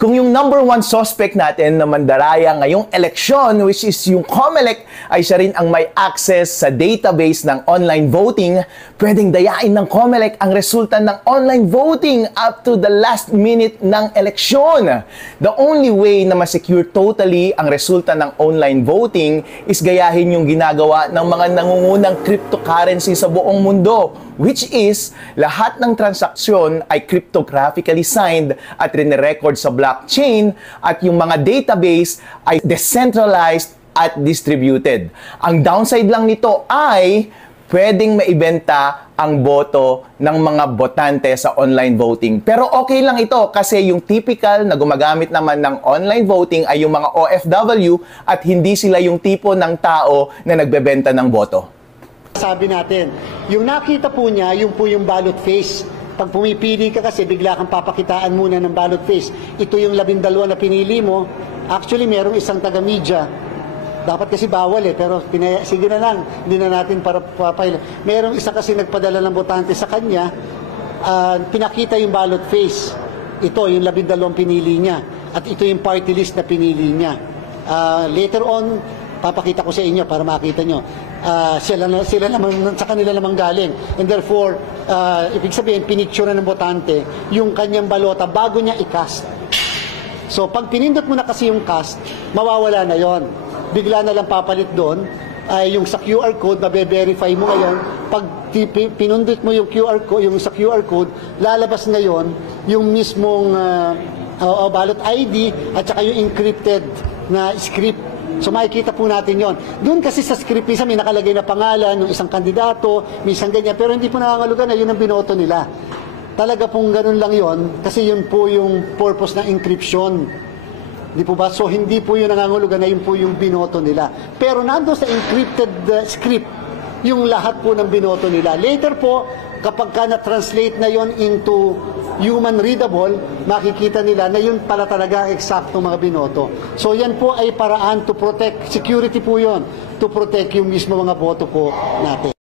Kung yung number one suspect natin na mandaraya ngayong eleksyon, which is yung COMELEC, ay siya rin ang may access sa database ng online voting, pwedeng dayain ng COMELEC ang resulta ng online voting up to the last minute ng eleksyon. The only way na ma-secure totally ang resulta ng online voting is gayahin yung ginagawa ng mga nangungunang cryptocurrency sa buong mundo, which is lahat ng transaksyon ay cryptographically signed at rinirecord sa blockchain at yung mga database ay decentralized at distributed. Ang downside lang nito ay pwedeng maibenta ang boto ng mga botante sa online voting. Pero okay lang ito kasi yung typical na gumagamit naman ng online voting ay yung mga OFW at hindi sila yung tipo ng tao na nagbebenta ng boto. Sabi natin, yung nakita po niya, yung po yung ballot face. Pag pumipili ka kasi, bigla kang papakitaan muna ng ballot face. Ito yung 12 na pinili mo. Actually, merong isang taga-media. Dapat kasi bawal pero sige na lang, hindi na natin para papail. Merong isa kasi nagpadala ng botante sa kanya, pinakita yung ballot face. Ito, yung 12 pinili niya. At ito yung party list na pinili niya. Later on, papakita ko sa inyo para makita nyo. Sila naman, sa kanila naman galing. And therefore, ibig sabihin, pinicture na ng botante yung kanyang balota bago niya i-cast. So, pag pinindot mo na kasi yung cast, mawawala na yon. Bigla na lang papalit doon, yung sa QR code, mabe-verify mo ngayon. Pag pinundot mo yung QR code, yung sa QR code, lalabas ngayon yung mismong ballot ID at saka yung encrypted na script. So makikita po natin yon. Doon kasi sa script minsan may nakalagay na pangalan ng isang kandidato, minsan ganyan, pero hindi po nangangahulugan na yun ang binoto nila. Talaga pong ganun lang yon kasi yun po yung purpose ng encryption. Di po ba? So hindi po yun nangangahulugan na yun po yung binoto nila. Pero nando sa encrypted script, yung lahat po ng binoto nila. Later po, kapag ka na-translate na yon into human readable, makikita nila na yun pala talaga ang eksaktong mga binoto. So yan po ay paraan to protect, security po yon, to protect yung mismo mga boto po natin.